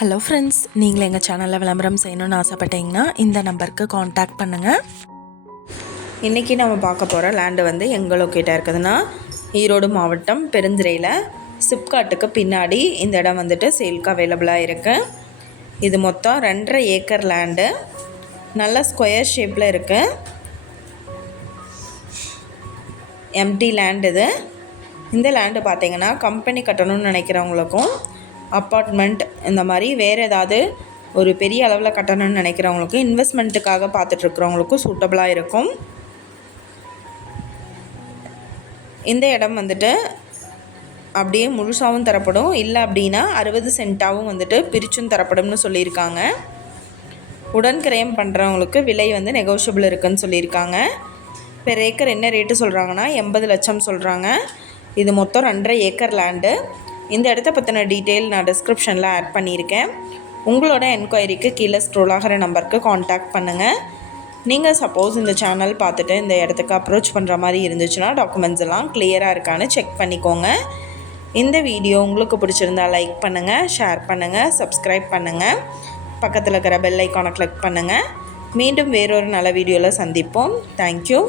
Hello friends நீங்கள் எங்கள் சேனலில் விளம்பரம் செய்யணும்னு ஆசைப்பட்டீங்கன்னா இந்த நம்பருக்கு காண்டாக்ட் பண்ணுங்கள் இன்றைக்கி நம்ம பார்க்க போகிற லேண்டு வந்து எங்கே லொக்கேட்டாக இருக்குதுன்னா ஈரோடு மாவட்டம் பெருந்துறையில் சிப்காட்டுக்கு பின்னாடி இந்த இடம் வந்துட்டு சேல்க்கு அவைலபிளாக இருக்குது இது மொத்தம் ரெண்டரை ஏக்கர் லேண்டு நல்ல ஸ்கொயர் ஷேப்பில் இருக்குது எம்டி லேண்ட் இது. இந்த லேண்டு பார்த்தீங்கன்னா கம்பெனி கட்டணும்னு நினைக்கிறவங்களுக்கும் அப்பார்ட்மெண்ட் இந்த மாதிரி வேறு ஏதாவது ஒரு பெரிய அளவில் கட்டணும்னு நினைக்கிறவங்களுக்கும் இன்வெஸ்ட்மெண்ட்டுக்காக பார்த்துட்ருக்குறவங்களுக்கும் சூட்டபுளாக இருக்கும். இந்த இடம் வந்துட்டு அப்படியே முழுசாகவும் தரப்படும். இல்லை அப்படின்னா அறுபது சென்ட்டாகவும் வந்துட்டு பிரிச்சும் தரப்படும்னு சொல்லியிருக்காங்க. உடன் கிரயம் பண்ணுறவங்களுக்கு விலை வந்து நெகோஷியபிள் இருக்குதுன்னு சொல்லியிருக்காங்க. பெர் ஏக்கர் என்ன ரேட்டு சொல்கிறாங்கன்னா எண்பது லட்சம் சொல்கிறாங்க இது மொத்தம் ரெண்டரை ஏக்கர் லேண்டு இந்த இடத்த பற்றின டீட்டெயில் நான் டிஸ்கிரிப்ஷனில் ஆட் பண்ணியிருக்கேன். உங்களோட என்கொயரிக்கு கீழே ஸ்க்ரோல் ஆகிற நம்பருக்கு காண்டாக்ட் பண்ணுங்கள் நீங்கள் சப்போஸ் இந்த சேனல் பார்த்துட்டு இந்த இடத்துக்கு அப்ரோச் பண்ணுற மாதிரி இருந்துச்சுன்னா டாக்குமெண்ட்ஸ் எல்லாம் கிளியராக இருக்கான்னு செக் பண்ணிக்கோங்க. இந்த வீடியோ உங்களுக்கு பிடிச்சிருந்தா லைக் பண்ணுங்கள் ஷேர் பண்ணுங்கள் சப்ஸ்கிரைப் பண்ணுங்கள் பக்கத்தில் இருக்கிற பெல் ஐக்கானை கிளிக் பண்ணுங்கள் மீண்டும் வேறொரு நல்ல வீடியோவில் சந்திப்போம். தேங்க்யூ